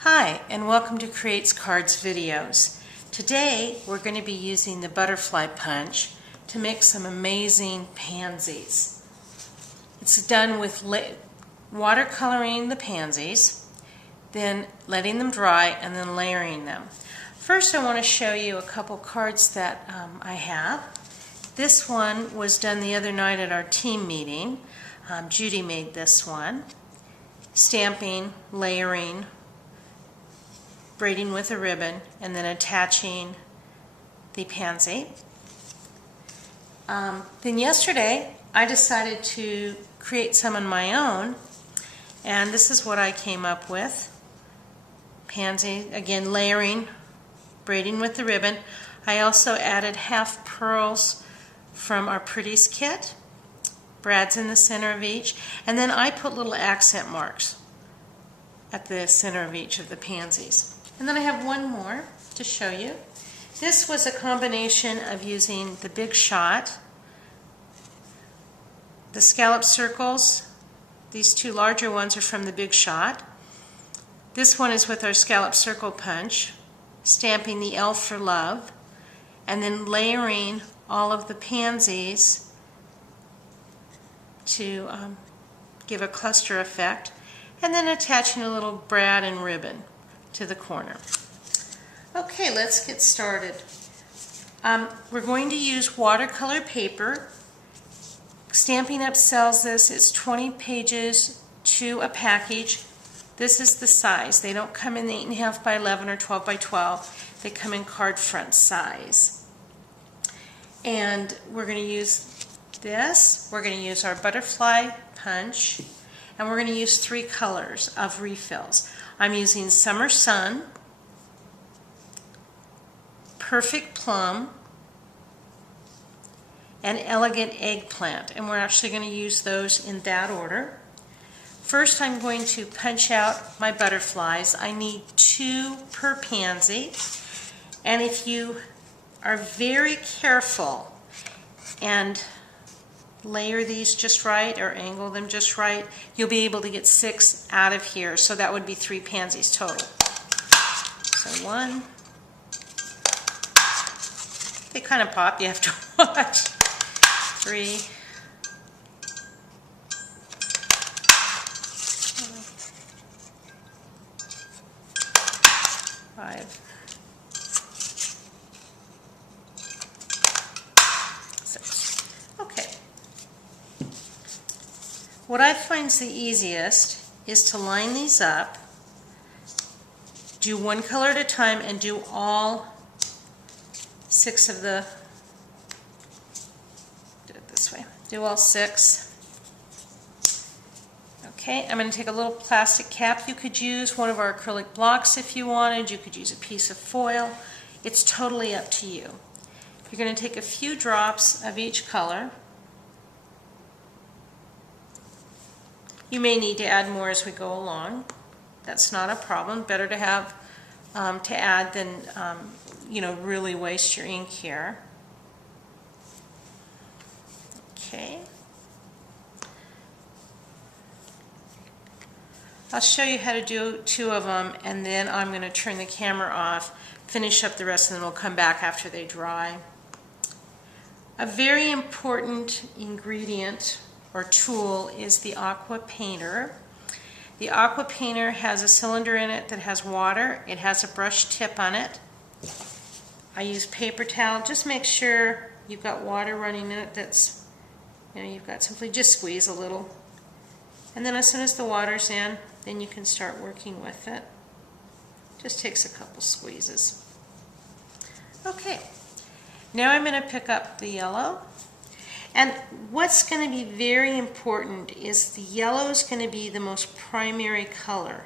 Hi, and welcome to KreatesKards videos. Today we're going to be using the butterfly punch to make some amazing pansies. It's done with watercoloring the pansies, then letting them dry, and then layering them. First I want to show you a couple cards that I have. This one was done the other night at our team meeting. Judy made this one. Stamping, layering, braiding with a ribbon, and then attaching the pansy. Then yesterday I decided to create some on my own, and this is what I came up with. Pansy, again layering, braiding with the ribbon. I also added half pearls from our Pretties kit. Brad's in the center of each, and then I put little accent marks at the center of each of the pansies. And then I have one more to show you. This was a combination of using the Big Shot, the scallop circles. These two larger ones are from the Big Shot. This one is with our scallop circle punch, stamping the L for love, and then layering all of the pansies to give a cluster effect, and then attaching a little brad and ribbon to the corner. Okay, let's get started. We're going to use watercolor paper. Stampin' Up sells this. It's 20 pages to a package. This is the size. They don't come in the 8.5 by 11 or 12 by 12. They come in card front size. And we're going to use this. We're going to use our butterfly punch, and we're going to use 3 colors of refills. I'm using Summer Sun, Perfect Plum, and Elegant Eggplant, and we're actually going to use those in that order. First I'm going to punch out my butterflies. I need 2 per pansy, and if you are very careful and layer these just right or angle them just right, you'll be able to get 6 out of here, so that would be 3 pansies total. So 1, they kind of pop, you have to watch. 3, 5, 6. Okay. What I find the easiest is to line these up, do one color at a time, and do all 6 of the, do it this way, do all 6. Okay, I'm going to take a little plastic cap. You could use one of our acrylic blocks if you wanted. You could use a piece of foil. It's totally up to you. You're going to take a few drops of each color. You may need to add more as we go along. That's not a problem. Better to have to add than really waste your ink here. Okay. I'll show you how to do 2 of them, and then I'm going to turn the camera off, finish up the rest, and then we'll come back after they dry. A very important ingredient or tool is the aqua painter. The aqua painter has a cylinder in it that has water. It has a brush tip on it. I use paper towel. Just make sure you've got water running in it. That's, you've got, simply just squeeze a little. And then as soon as the water's in, then you can start working with it. Just takes a couple squeezes. Okay, now I'm going to pick up the yellow. And what's going to be very important is the yellow is going to be the most primary color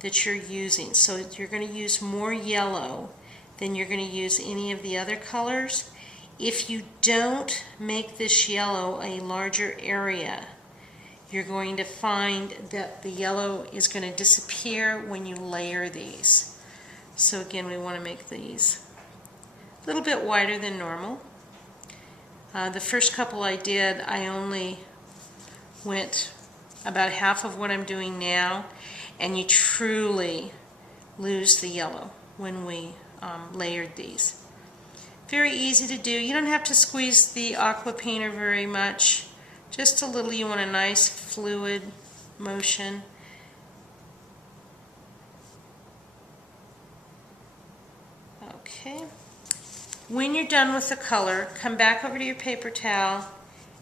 that you're using. So you're going to use more yellow than you're going to use any of the other colors. If you don't make this yellow a larger area, you're going to find that the yellow is going to disappear when you layer these. So again, we want to make these a little bit wider than normal. The first couple I did, I only went about half of what I'm doing now, and you truly lose the yellow when we layered these. Very easy to do. You don't have to squeeze the aqua painter very much. Just a little. You want a nice fluid motion. Okay. When you're done with the color, come back over to your paper towel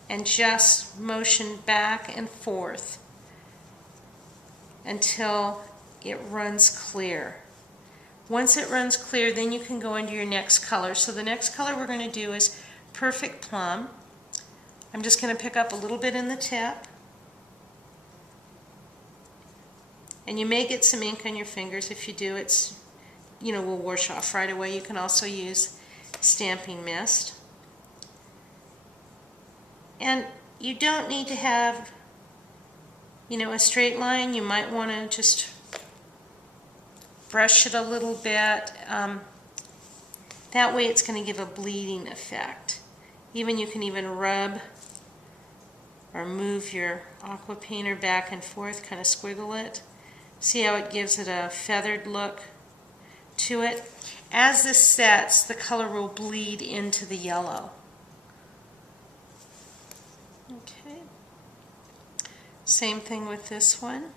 and just motion back and forth until it runs clear. Once it runs clear, then you can go into your next color. So the next color we're going to do is Perfect Plum. I'm just going to pick up a little bit in the tip. And you may get some ink on your fingers. If you do, it's, will wash off right away. You can also use stamping mist. And you don't need to have, a straight line. You might want to just brush it a little bit. That way it's going to give a bleeding effect. You can even rub or move your aqua painter back and forth, kind of squiggle it. See how it gives it a feathered look to it? As this sets, the color will bleed into the yellow. Okay. Same thing with this one.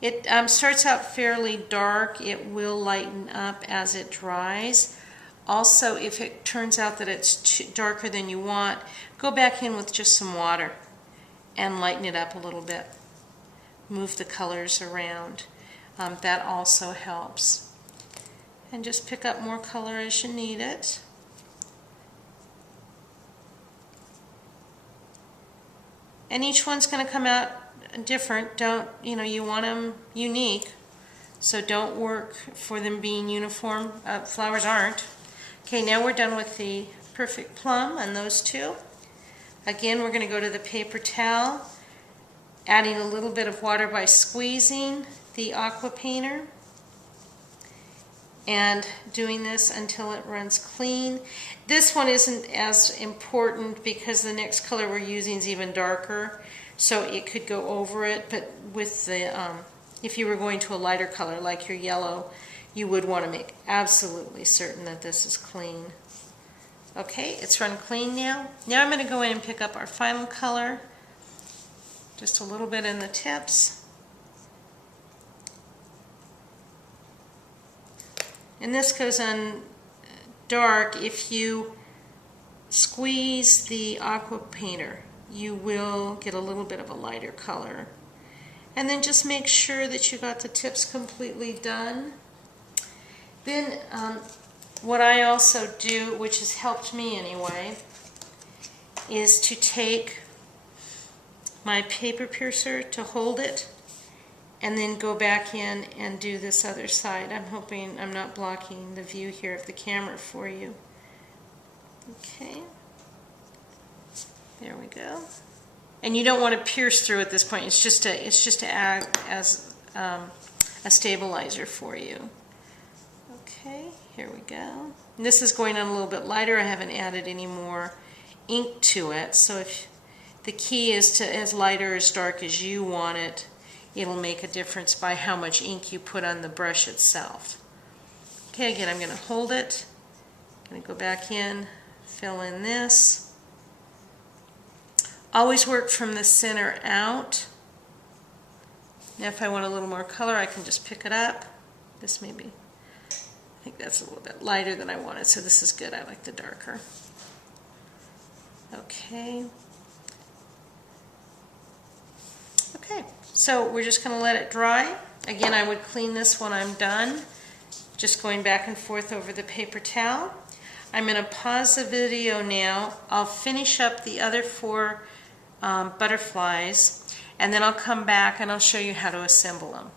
It starts out fairly dark. It will lighten up as it dries. Also, if it turns out that it's darker than you want, go back in with just some water and lighten it up a little bit. Move the colors around. That also helps. And just pick up more color as you need it. And each one's going to come out different. You want them unique, so don't work for them being uniform. Flowers aren't. Okay, now we're done with the Perfect Plum on those two. Again, we're going to go to the paper towel, adding a little bit of water by squeezing the aqua painter and doing this until it runs clean. This one isn't as important because the next color we're using is even darker, so it could go over it, but with the if you were going to a lighter color like your yellow, you would want to make absolutely certain that this is clean. Okay, it's run clean now. Now I'm going to go in and pick up our final color, just a little bit in the tips. And this goes on dark. If you squeeze the aqua painter, you will get a little bit of a lighter color. And then just make sure that you got the tips completely done. Then what I also do, which has helped me anyway, is to take my paper piercer to hold it and then go back in and do this other side. I'm hoping I'm not blocking the view here of the camera for you. Okay, there we go. And you don't want to pierce through at this point. It's just to act as a stabilizer for you. Okay, here we go. And this is going on a little bit lighter. I haven't added any more ink to it. So if the key is to as light or as dark as you want it, it'll make a difference by how much ink you put on the brush itself. Okay, again, I'm going to hold it. I'm going to go back in, fill in this. Always work from the center out. Now if I want a little more color, I can just pick it up. This may be, I think that's a little bit lighter than I wanted, so this is good. I like the darker. Okay. Okay, so we're just going to let it dry. Again, I would clean this when I'm done, just going back and forth over the paper towel. I'm going to pause the video now. I'll finish up the other 4 butterflies, and then I'll come back and I'll show you how to assemble them.